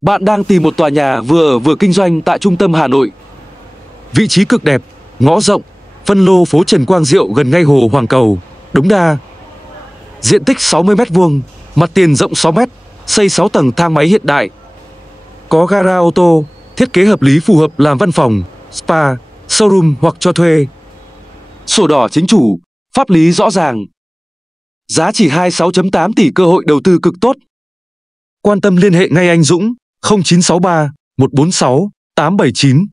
Bạn đang tìm một tòa nhà vừa ở vừa kinh doanh tại trung tâm Hà Nội. Vị trí cực đẹp, ngõ rộng, phân lô phố Trần Quang Diệu gần ngay hồ Hoàng Cầu, Đống Đa. Diện tích 60 m², mặt tiền rộng 6 m, xây 6 tầng thang máy hiện đại. Có gara ô tô, thiết kế hợp lý phù hợp làm văn phòng, spa, showroom hoặc cho thuê. Sổ đỏ chính chủ, pháp lý rõ ràng. Giá chỉ 26,8 tỷ, cơ hội đầu tư cực tốt. Quan tâm liên hệ ngay anh Dũng 0963 146 879.